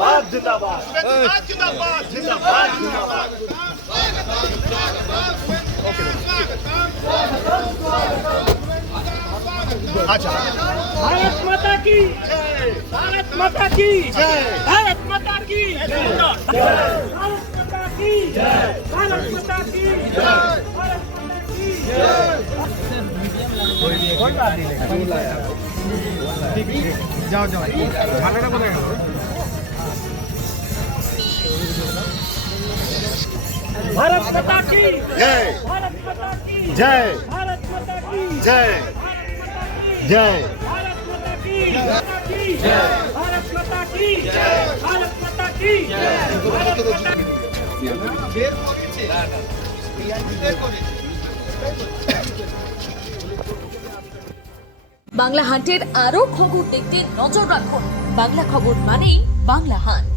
जिंदाबाद जिंदाबाद जिंदाबाद जिंदाबाद जिंदाबाद अच्छा भारत माता की भारत माता की भारत माता की भारत माता की भारत माता की भारत माता की जाओ जाओ ঝাঁটাটা কোথায় গেল भारत माता की जय भारत माता की जय भारत माता की जय जय भारत माता की भारत माता की भारत माता की भारत माता की বাংলা হান্টের আরো খবর দেখতে নজর রাখুন। বাংলা খবর মানেই বাংলা হান্ট।